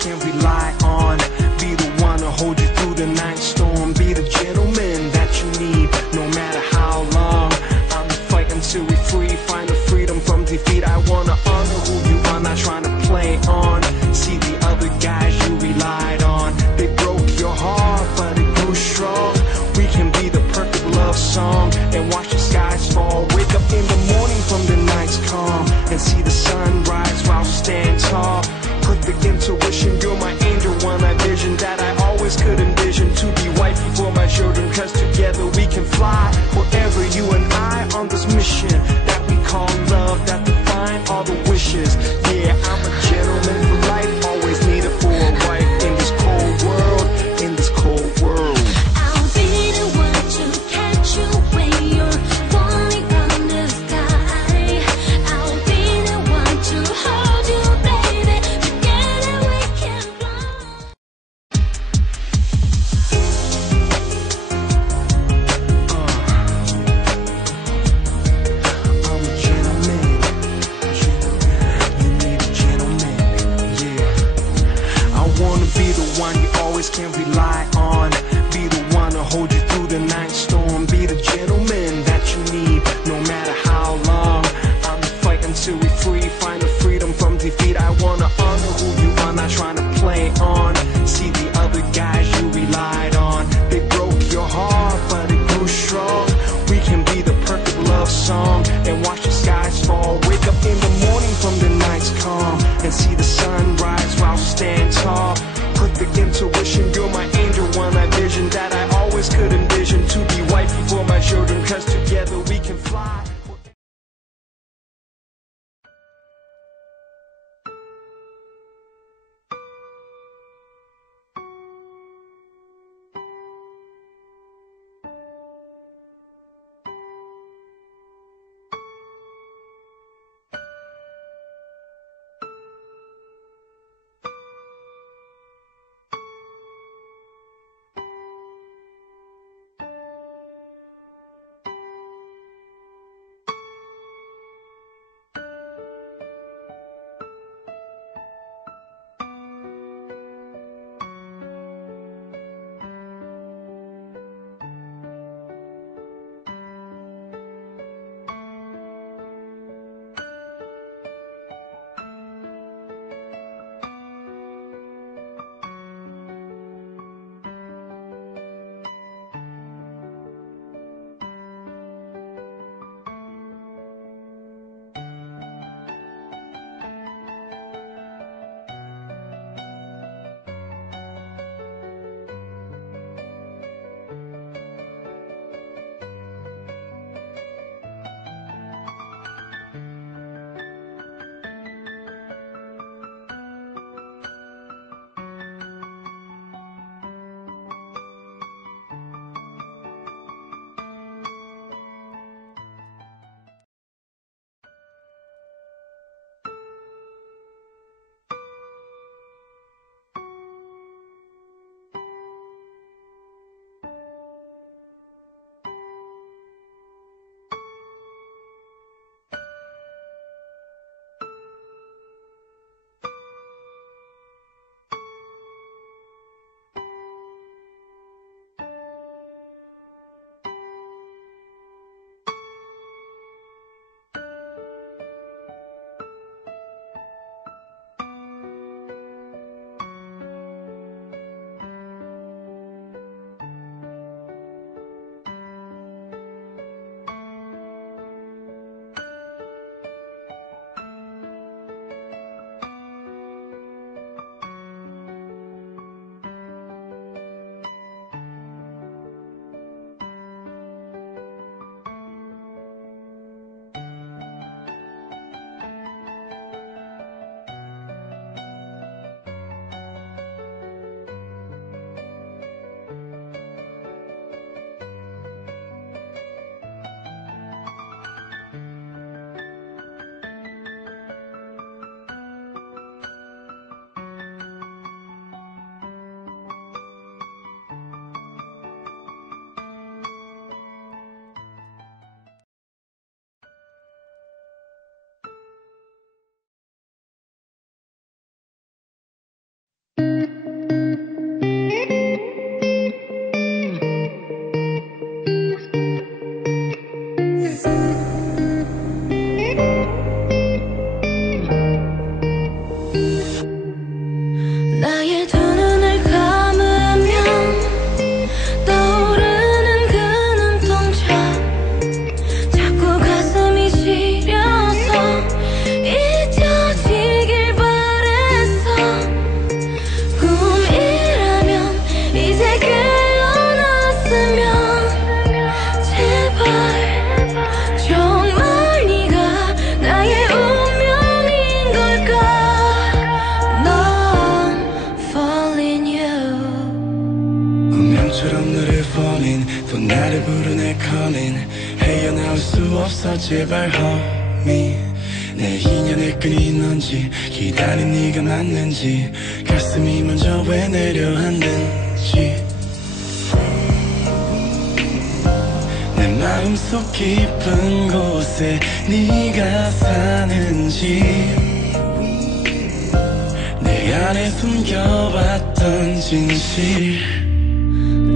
can rely on. Be the one to hold you through the night storm. Be the gentleman that you need, no matter how long. I'm fighting until we free, find the freedom from defeat. I wanna honor who you are, not trying to play on. See the other guys you relied on. They broke your heart, but it grew strong. We can be the perfect love song and watch the skies fall. Wake up in the morning from the night's calm and see the sun rise while we stand tall. Perfect intuition, you're my angel, one I vision that I always could envision. To be wifey for my children, cause together we can fly forever, you and I, on this mission that we call love, that define all the wishes. Yeah, I'm a gentleman for life, always needed for a wife in this cold world, in this cold world. I'll be the one to catch you when you're falling from the sky. I'll be the one to hold you, baby. Together we can fly. I'm a gentleman. You need a gentleman, yeah. I wanna be the one you always can rely on. Be the one to hold you through the night storm. Be the gentleman that you need, no matter how long. I'm fighting until we free, find the freedom from defeat. I wanna honor who you are, not trying to play on. See the other guys you relied on. They broke your heart, but it grew strong. We can be the perfect love song and watch the skies fall. Wake up in the morning from the night's calm and see the sun rise while we stand tall. Perfect intuition, you're my angel, one I vision that I always could envision. To be wifey for my children, cause together we can fly. 없어 제발 homie 내 인연의 끈이 넌지 기다린 네가 맞는지 가슴이 먼저 왜 내려앉는지 내 마음속 깊은 곳에 네가 사는지 내 안에 숨겨왔던 진실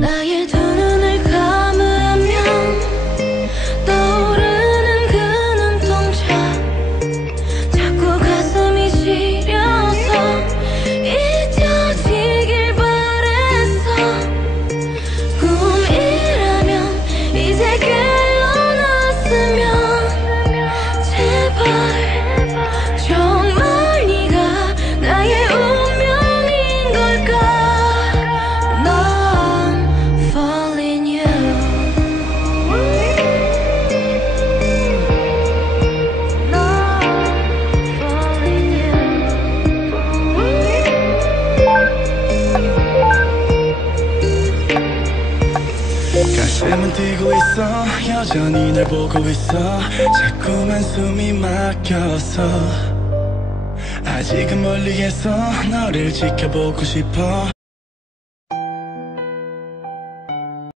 나의 두 눈을 감으면 떠오르는 그 눈동자 자꾸 가슴이 시려서 잊혀지길 바랬어 꿈이라면 이제 깨어났으면 제발 정말 네가 나의 운명인 걸까 난 falling you 난 falling you 가슴은 뛰고 있어 여전히 날 보고 있어 자꾸만 숨이 막혀서 아직은 멀리에서 너를 지켜보고 싶어